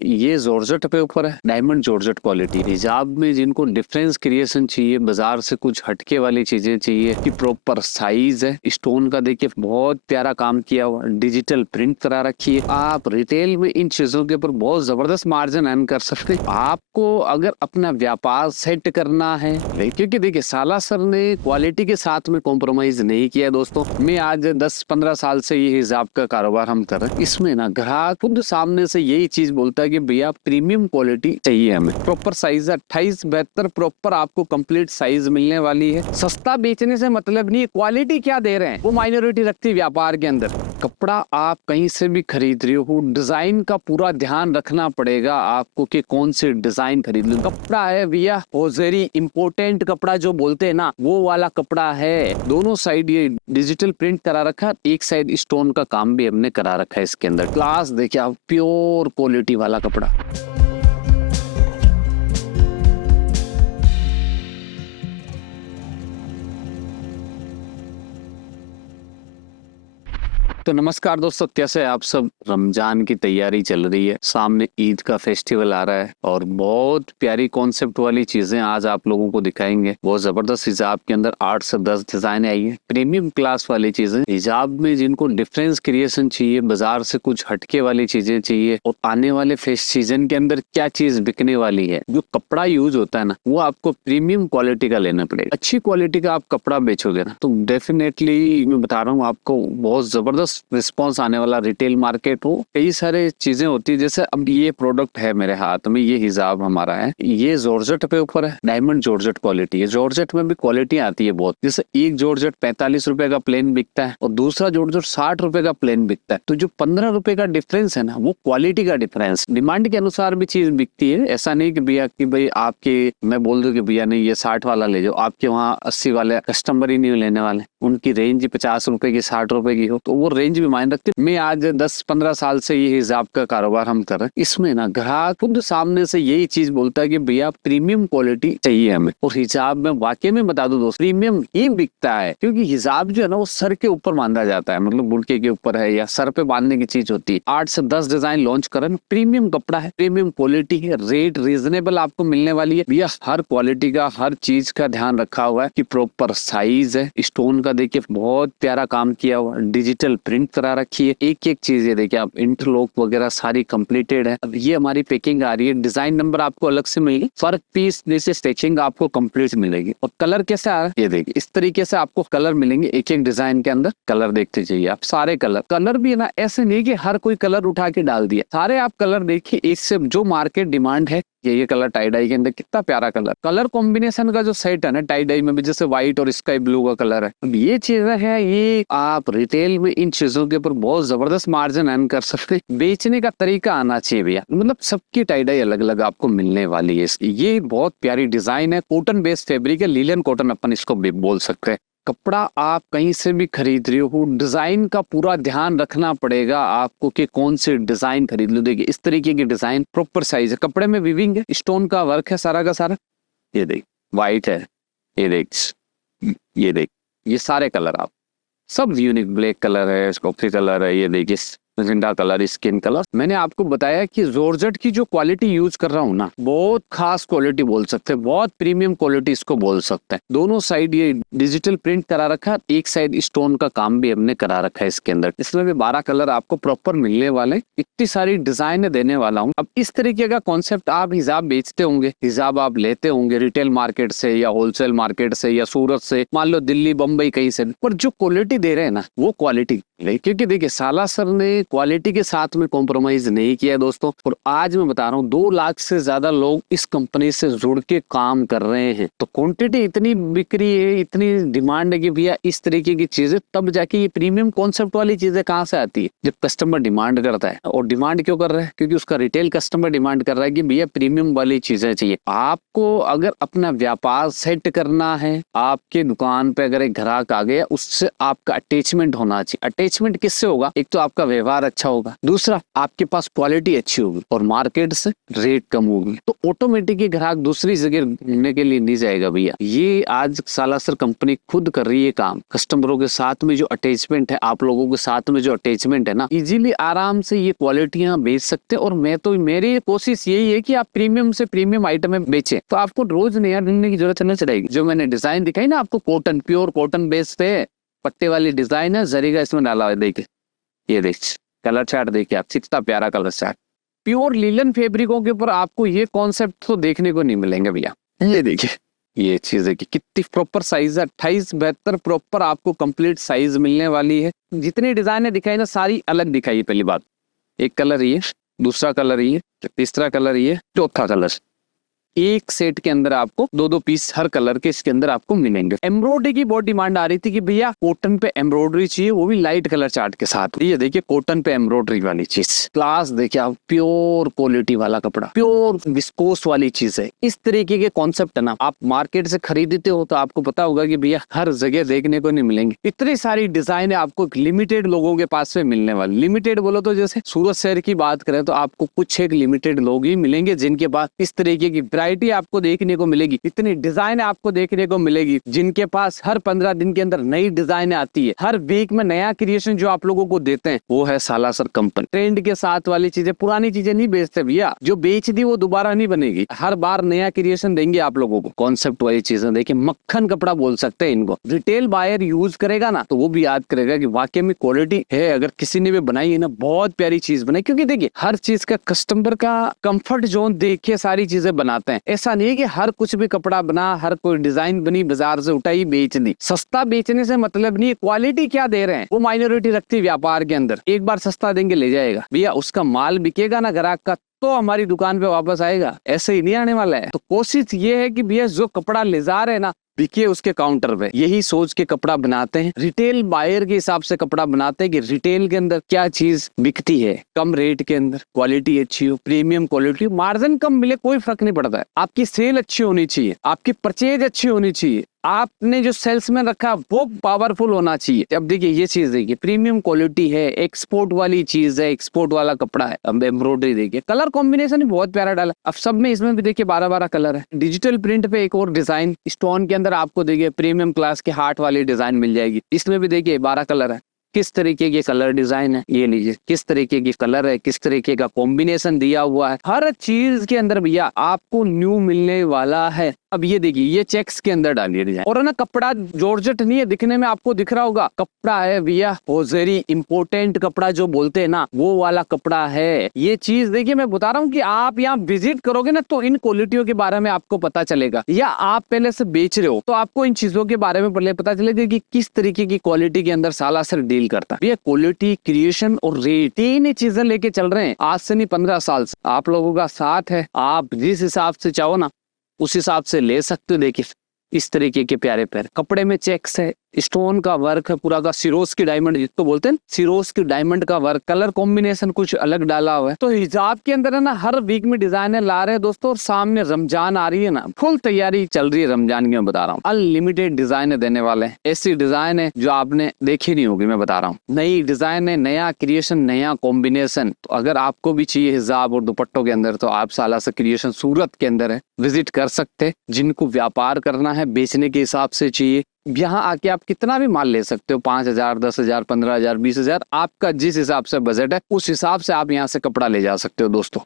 ये जॉर्जेट पे ऊपर है, डायमंड जॉर्जेट क्वालिटी। हिजाब में जिनको डिफरेंस क्रिएशन चाहिए, बाजार से कुछ हटके वाली चीजें चाहिए कि प्रॉपर साइज है, स्टोन का देखिए बहुत प्यारा काम किया हुआ, डिजिटल प्रिंट करा रखी है। आप रिटेल में इन चीजों के ऊपर बहुत जबरदस्त मार्जिन अर्न कर सकते हैं। आपको अगर अपना व्यापार सेट करना है, क्योंकि देखिए साला सर ने क्वालिटी के साथ में कॉम्प्रोमाइज नहीं किया दोस्तों। मैं आज 10-15 साल से ये हिजाब का कारोबार हम कर रहे हैं। इसमें ना ग्राहक खुद सामने से यही चीज बोलता है कि भैया प्रीमियम क्वालिटी चाहिए हमें, प्रॉपर साइज 28-72 प्रॉपर आपको कंप्लीट साइज मिलने वाली है। सस्ता बेचने से मतलब नहीं है, क्वालिटी क्या दे रहे हैं वो माइनॉरिटी रखती है व्यापार के अंदर। कपड़ा आप कहीं से भी खरीद रहे हो, डिजाइन का पूरा ध्यान रखना पड़ेगा आपको कि कौन से डिजाइन खरीद लो। कपड़ा है भैया वेरी इंपॉर्टेंट कपड़ा जो बोलते हैं ना, वो वाला कपड़ा है। दोनों साइड ये डिजिटल प्रिंट करा रखा, एक साइड स्टोन का काम भी हमने करा रखा है इसके अंदर। क्लास देखिए आप, प्योर क्वालिटी वाला कपड़ा। तो नमस्कार दोस्तों, कैसे आप सब। रमजान की तैयारी चल रही है, सामने ईद का फेस्टिवल आ रहा है और बहुत प्यारी कॉन्सेप्ट वाली चीजें आज आप लोगों को दिखाएंगे। बहुत जबरदस्त हिजाब के अंदर 8 से 10 डिजाइन आई है, प्रीमियम क्लास वाली चीजें। हिजाब में जिनको डिफरेंस क्रिएशन चाहिए, बाजार से कुछ हटके वाली चीजें चाहिए, और आने वाले फेस्ट सीजन के अंदर क्या चीज बिकने वाली है, जो कपड़ा यूज होता है ना, वो आपको प्रीमियम क्वालिटी का लेना पड़ेगा। अच्छी क्वालिटी का आप कपड़ा बेचोगे ना तो डेफिनेटली मैं बता रहा हूँ आपको बहुत जबरदस्त रिस्पॉन्स आने वाला। रिटेल मार्केट हो, कई सारे चीजें होती है। जैसे अब ये प्रोडक्ट है मेरे हाथ में, ये हिजाब हमारा है, ये जॉर्जेट पे ऊपर है, डायमंड जॉर्जेट क्वालिटी है। जॉर्जेट में भी क्वालिटी आती है बहुत। जैसे एक जॉर्जेट 45 रुपए का प्लेन बिकता है और दूसरा जॉर्जेट 60 रुपए का प्लेन बिकता है। तो जो 15 रुपए का डिफरेंस है ना, वो क्वालिटी का डिफरेंस। डिमांड के अनुसार भी चीज बिकती है। ऐसा नहीं कि भैया कि भाई आपके मैं बोल दूं कि भैया नहीं ये 60 वाला ले जाओ, आपके वहाँ 80 वाले कस्टमर ही नहीं लेने वाले। उनकी रेंज 50 रुपए की, 60 रुपए की हो तो वो रेंज भी मायने रखती है। मैं आज 10-15 साल से ये हिजाब का कारोबार हम कर रहे हैं। इसमें ना ग्राहक खुद सामने से यही चीज बोलता है कि भैया प्रीमियम क्वालिटी चाहिए हमें। और हिजाब में वाकई में बता दो दोस्त, प्रीमियम ही बिकता है। क्योंकि हिजाब जो है ना वो सर के ऊपर बांधा जाता है, मतलब बुड़के के ऊपर है या सर पे बांधने की चीज होती है। 8 से 10 डिजाइन लॉन्च करें, प्रीमियम कपड़ा है, प्रीमियम क्वालिटी है, रेट रीजनेबल आपको मिलने वाली है। भैया हर क्वालिटी का, हर चीज का ध्यान रखा हुआ है कि प्रॉपर साइज है, स्टोन का देखिए बहुत प्यारा काम किया हुआ, डिजिटल प्रिंट करा रखी है। एक एक चीज ये देखिए आप, इंटरलॉक वगैरह सारी कंप्लीटेड है। अब ये हमारी पैकिंग आ रही है, डिजाइन नंबर आपको अलग से मिलेगी, फर्क पीस जैसे स्टिचिंग आपको कंप्लीट मिलेगी। और कलर कैसे आ रहा है ये देखिए, इस तरीके से आपको कलर मिलेंगे। एक एक डिजाइन के अंदर कलर देखते जाइए आप, सारे कलर भी है ना, ऐसे नहीं कि हर कोई कलर उठा के डाल दिया। सारे आप कलर देखिए, इससे जो मार्केट डिमांड है। ये कलर टाई डाई के अंदर कितना प्यारा कलर कॉम्बिनेशन का जो सेट है ना, टाई डाई में भी जैसे व्हाइट और स्काई ब्लू का कलर है। अब ये चीजें है, ये आप रिटेल में इन चीजों के ऊपर बहुत जबरदस्त मार्जिन अर्न कर सकते हैं। बेचने का तरीका आना चाहिए भैया, मतलब सबकी टाई डाई अलग अलग आपको मिलने वाली है। ये बहुत प्यारी डिजाइन है, कॉटन बेस्ड फैब्रिक है, लिलन कॉटन अपन इसको भी बोल सकते हैं। कपड़ा आप कहीं से भी खरीद रहे हो, डिजाइन का पूरा ध्यान रखना पड़ेगा आपको कि कौन से डिजाइन खरीद लो। देखिए इस तरीके की डिजाइन, प्रॉपर साइज है, कपड़े में वीविंग है, स्टोन का वर्क है सारा का सारा। ये देख व्हाइट है, ये देख ये सारे कलर आप सब यूनिक, ब्लैक कलर है, कॉफी कलर है, ये देखिए मैजेंटा कलर, स्किन कलर। मैंने आपको बताया कि जॉर्जेट की जो क्वालिटी यूज कर रहा हूँ ना, बहुत खास क्वालिटी बोल सकते हैं, बहुत प्रीमियम क्वालिटी इसको बोल सकते हैं। दोनों साइड ये डिजिटल प्रिंट करा रखा है, एक साइड स्टोन का काम भी हमने करा रखा है इसके अंदर। इसमें भी 12 कलर आपको प्रॉपर मिलने वाले, इतनी सारी डिजाइन देने वाला हूँ। अब इस तरीके का कॉन्सेप्ट आप हिजाब बेचते होंगे, हिजाब आप लेते होंगे रिटेल मार्केट से या होलसेल मार्केट से या सूरत से, मान लो दिल्ली बम्बई कहीं से, पर जो क्वालिटी दे रहे हैं ना वो क्वालिटी। क्योंकि देखिए साला सर ने क्वालिटी के साथ में कॉम्प्रोमाइज नहीं किया दोस्तों। और आज मैं बता रहा हूँ 2 लाख से ज्यादा लोग इस कंपनी से जुड़ के काम कर रहे हैं। तो क्वांटिटी इतनी बिक्री है, इतनी डिमांड है कि भैया इस तरीके की चीजें, तब जाके ये प्रीमियम कॉन्सेप्ट वाली चीजें कहाँ से आती है, जब कस्टमर डिमांड करता है। और डिमांड क्यों कर रहा है, क्योंकि उसका रिटेल कस्टमर डिमांड कर रहा है कि भैया प्रीमियम वाली चीजें चाहिए। आपको अगर अपना व्यापार सेट करना है, आपके दुकान पे अगर एक ग्राहक आ गया, उससे आपका अटैचमेंट होना चाहिए। अटैचमेंट किससे होगा, एक तो आपका व्यवहार व्यापार अच्छा होगा, दूसरा आपके पास क्वालिटी अच्छी होगी और मार्केट से रेट कम होगी, तो ऑटोमेटिक ही ग्राहक दूसरी जगह घूमने के लिए नहीं जाएगा भैया। ये आज सालासर कंपनी खुद कर रही है काम। कस्टमरों के साथ में जो अटैचमेंट है, आप लोगों के साथ में जो अटैचमेंट है ना, इजीली आराम से ये क्वालिटियां बेच सकते हैं। और मेरी कोशिश यही है कि आप प्रीमियम से प्रीमियम आइटम बेचें, तो आपको रोज नया ढूंढने की जरूरत नहीं चलेगी। जो मैंने डिजाइन दिखाई ना आपको, कॉटन, प्योर कॉटन बेस पे पट्टे वाली डिजाइन है, जरी का इसमें डाला है। देखिए, ये देखिए कलर चार्ट, देखिए आप, कितना प्यारा कलर चार्ट। प्योर लिलन फैब्रिकों के ऊपर आपको ये कॉन्सेप्ट तो देखने को नहीं मिलेंगे भैया। ये देखिए, ये चीज है कि कितनी प्रॉपर साइज है, 28 72 प्रॉपर आपको कंप्लीट साइज मिलने वाली है। जितनी डिजाइने दिखाई ना, सारी अलग दिखाई। पहली बात, एक कलर ये, दूसरा कलर ये, तीसरा कलर ये, चौथा कलर। एक सेट के अंदर आपको 2-2 पीस हर कलर के इसके अंदर आपको मिलेंगे। एम्ब्रॉयडरी की बहुत डिमांड आ रही थी कि भैया कॉटन पे एम्ब्रॉयडरी चाहिए, वो भी लाइट कलर चार्ट के साथ। ये देखिए कॉटन पे एम्ब्रॉयडरी वाली चीज, क्लास देखिए आप, प्योर क्वालिटी वाला कपड़ा, प्योर विस्कोस वाली चीज है। इस तरीके के कॉन्सेप्ट है ना, आप मार्केट से खरीदते हो तो आपको पता होगा कि भैया हर जगह देखने को नहीं मिलेंगे। इतनी सारी डिजाइन आपको लिमिटेड लोगों के पास में मिलने वाली। लिमिटेड बोलो तो जैसे सूरत शहर की बात करें तो आपको कुछ एक लिमिटेड लोग ही मिलेंगे जिनके पास इस तरीके की वैरायटी आपको देखने को मिलेगी, इतनी डिजाइन आपको देखने को मिलेगी, जिनके पास हर 15 दिन के अंदर नई डिजाइन आती है, हर वीक में नया क्रिएशन जो आप लोगों को देते हैं, वो है सालासर कंपनी। ट्रेंड के साथ वाली चीजें, पुरानी चीजें नहीं बेचते भैया। जो बेच दी वो दोबारा नहीं बनेगी, हर बार नया क्रिएशन देंगे आप लोगों को। कॉन्सेप्ट वाली चीजें देखिए, मक्खन कपड़ा बोल सकते हैं इनको। रिटेल बायर यूज करेगा ना, तो वो भी याद करेगा कि वाकई में क्वालिटी है। अगर किसी ने भी बनाई है ना, बहुत प्यारी चीज बनाई। क्योंकि देखिए हर चीज का कस्टमर का कंफर्ट जोन देख के सारी चीजें बनाते हैं। ऐसा नहीं है कि हर कुछ भी कपड़ा बना, हर कोई डिजाइन बनी, बाजार से उठाई, बेच दी। सस्ता बेचने से मतलब नहीं है, क्वालिटी क्या दे रहे हैं वो माइनॉरिटी रखती है व्यापार के अंदर। एक बार सस्ता देंगे ले जाएगा भैया, उसका माल बिकेगा ना ग्राहक का, तो हमारी दुकान पे वापस आएगा। ऐसे ही नहीं आने वाला है। तो कोशिश ये है कि भैया जो कपड़ा ले जा रहे हैं ना, बिके उसके काउंटर पे। यही सोच के कपड़ा बनाते हैं, रिटेल बायर के हिसाब से कपड़ा बनाते हैं कि रिटेल के अंदर क्या चीज बिकती है, कम रेट के अंदर, क्वालिटी अच्छी हो, प्रीमियम क्वालिटी, मार्जिन कम मिले, कोई फर्क नहीं पड़ता है। आपकी सेल अच्छी होनी चाहिए, आपकी परचेज अच्छी होनी चाहिए, आपने जो सेल्समैन रखा वो पावरफुल होना चाहिए। अब देखिए ये चीज देखिए, प्रीमियम क्वालिटी है, एक्सपोर्ट वाली चीज है, एक्सपोर्ट वाला कपड़ा है। अब एम्ब्रॉयडरी देखिए, कलर कॉम्बिनेशन भी बहुत प्यारा डाला। अब सब में, इसमें भी देखिए 12-12 कलर है। डिजिटल प्रिंट पे एक और डिजाइन, स्टोन के अंदर आपको देखिए प्रीमियम क्लास के हार्ट वाली डिजाइन मिल जाएगी। इसमें भी देखिए 12 कलर है। किस तरीके की कलर डिजाइन है ये लीजिए, किस तरीके की कलर है, किस तरीके का कॉम्बिनेशन दिया हुआ है, हर चीज के अंदर भैया आपको न्यू मिलने वाला है। अब ये देखिए, ये चेक्स के अंदर डालिए डिजाइन, और है ना कपड़ा जॉर्जेट नहीं है, दिखने में आपको दिख रहा होगा, कपड़ा है भैया होजरी, इंपोर्टेंट कपड़ा जो बोलते हैं ना, वो वाला कपड़ा है। ये चीज देखिए, मैं बता रहा हूँ कि आप यहाँ विजिट करोगे ना, तो इन क्वालिटियों के बारे में आपको पता चलेगा। या आप पहले से बेच रहे हो तो आपको इन चीजों के बारे में पहले पता चलेगा कि किस तरीके की क्वालिटी के अंदर सालासर डील करता है। भैया क्वालिटी, क्रिएशन और रेट, तीन चीजें लेके चल रहे हैं आज से नहीं, 15 साल से। आप लोगों का साथ है, आप जिस हिसाब से चाहो ना उस हिसाब से ले सकते हो। देखिए इस तरीके के प्यारे प्यारे कपड़े में चेक्स है, स्टोन का वर्क है पूरा का, सिरोज की डायमंड जिसको बोलते हैं, सिरोज की डायमंड का वर्क, कलर कॉम्बिनेशन कुछ अलग डाला हुआ है। तो हिजाब के अंदर है ना, हर वीक में डिजाइने ला रहे हैं दोस्तों। और सामने रमजान आ रही है ना, फुल तैयारी चल रही है रमजान की। मैं बता रहा हूँ अनलिमिटेड डिजाइने देने वाले हैं। ऐसी डिजाइन है जो आपने देखी नहीं होगी, मैं बता रहा हूँ। नई डिजाइन है, नया क्रिएशन, नया कॉम्बिनेशन। तो अगर आपको भी चाहिए हिजाब और दुपट्टों के अंदर, तो आप सालासर क्रिएशन सूरत के अंदर है, विजिट कर सकते। जिनको व्यापार करना है, बेचने के हिसाब से चाहिए, यहाँ आके आप कितना भी माल ले सकते हो। 5,000, 10,000, 15,000, 20,000, आपका जिस हिसाब से बजट है उस हिसाब से आप यहाँ से कपड़ा ले जा सकते हो दोस्तों।